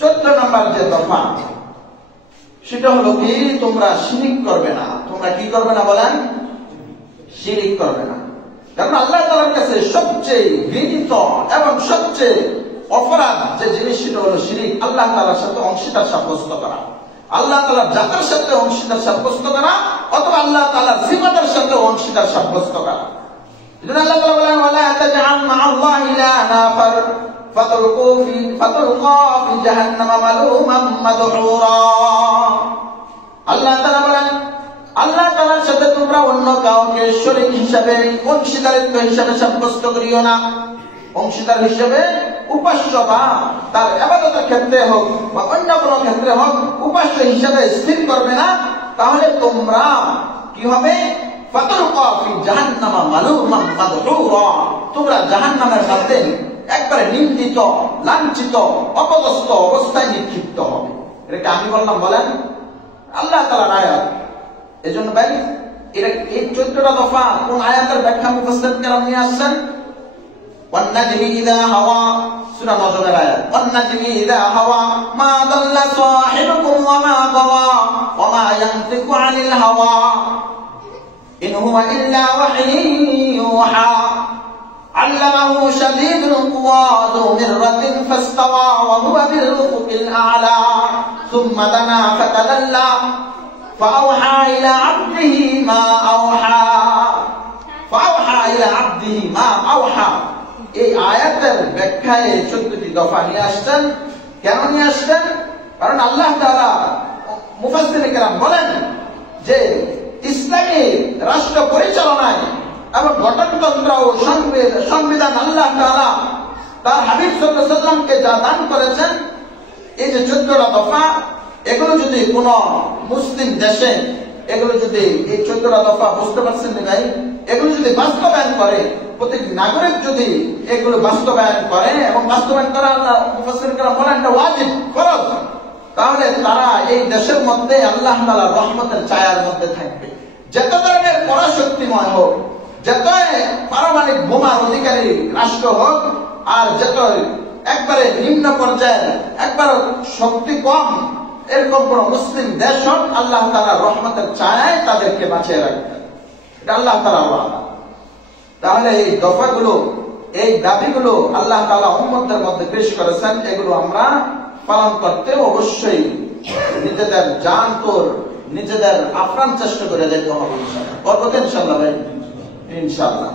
14 নম্বর যে দফা সেটা হলো কি, তোমরা শিরিক করবে না। তোমরা কি করবে না বলেন? শিরিক করবে না। কারণ আল্লাহ তাআলার কাছে সবচেয়ে ঘৃণিত এবং সবচেয়ে অপরাধ যে জিনিস সেটা হলো শিরিক, আল্লাহ তাআলার সাথে অংশীদার সাব্যস্ত করা, আল্লাহ তাআলার জাতের সাথে অংশীদার সাব্যস্ত করা, অথবা আল্লাহ তাআলার সিফাতের সাথে অংশীদার সাব্যস্ত করা। এজন্য আল্লাহ তাআলা বলেন, ওয়ালা তাজআল মা'আল্লাহি ইলাহান আখার ফাতুলকু ফি জাহান্নামা মালুমান মাদহুরা। আল্লাহ তাআলা বলেন, আল্লাহ তাআলার সাথে তোমরা অন্য কাউকে শরীক হিসাবে, অংশীদারিত্ব হিসাবে সাব্যস্ত করিও না। অংশীদার হিসেবে উপাস্য বা তার ইবাদতের ক্ষেত্রে হোক বা অন্য কোনো ক্ষেত্রে হোক উপাস্য হিসাবে স্থির করবে না। তাহলে তোমরা কি হবে? ফাতুলকু ফি জাহান্নামা মালুমান মাদহুরা, তোমরা জাহান্নামের মধ্যে একবারে নিন্দিত, লাঞ্ছিত, অপদস্থ অবস্থায় নিক্ষিপ্ত হবে। এটা আমি বললাম বলেন? আল্লাহ তাআলার আয়াত। এজন্য ভাই এটা এই 14টা দফা কোন আয়াতের ব্যাখ্যা মুফাসসির কেরাম নিয়ে আসছেন? ওয়ান নাজমি ইযা হাওয়া, সূরা নজমের আয়াত। ওয়ান নাজমি ইযা হাওয়া মা দাল্লা সাহিবুকুম ওয়া মা গাওয়া ওয়া মা ইয়ানতিকু আনিল হাওয়া ইন হুয়া ইল্লা ওয়াহয়ুন ইউহা আল্লামাহু শাদীদুল কুওয়া যু মিররাতিন ফাসতাওয়া ওয়া হুয়া বিল উফুকিল আ'লা সুম্মা দানা ফাতাদাল্লা فأوحى إلى عبده ما أوحى فأوحى إلى عبده ما أوحى। এই আয়াতের ব্যাখ্যায় 14টি দফা নিয়ে আসছেন। কেন নিয়ে আসছেন? কারণ আল্লাহ তাআলা মুফাসসিরিন কেরাম বলেন যে ইসলামী রাষ্ট্র পরিচালনায় এবং গঠনতন্ত্র ও সংবিধান আল্লাহ তাআলা তার হাবিব সাল্লাল্লাহু আলাইহি ওয়াসাল্লামকে যা দান করেছেন, এই যে 14টা দফা, এগুলো যদি কোন মুসলিম দেশে এগুলো যদি এই 14টা দফা, বুঝতে পারছেন না ভাই, এগুলো যদি বাস্তবায়ন করে, প্রত্যেক নাগরিক যদি এগুলো বাস্তবায়ন করে এবং বাস্তবায়ন করা আল্লাহ মুফাসসিরিন কেরাম বলেন এটা ওয়াজিব, ফরজ, তাহলে তারা এই দেশের মধ্যে আল্লাহ তাআলার রহমতের ছায়ার মধ্যে থাকবে। যত ধরনের পরাশক্তিময় হোক, যত পারমাণবিক বোমার অধিকারী রাষ্ট্র হোক, আর যত একবারে নিম্ন পর্যায়ের একবার শক্তি কম এরকম কোন মুসলিম দেশ হোক, আল্লাহ তাআলার রহমতের ছায়ায় তাদেরকে বাঁচিয়ে রাখবেন। এটা আল্লাহ তাআলা ওয়াদা। তাহলে এই দফাগুলো, এই দাবিগুলো আল্লাহ তাআলা উম্মতের মধ্যে পেশ করেছেন, এগুলো আমরা পালন করতে অবশ্যই নিজেদের জান তোর, নিজেদের আপ্রাণ চেষ্টা করে যেতে হবে। ইনশাআল্লাহ করবো তো ইনশাআল্লাহ ভাই, ইনশাআল্লাহ।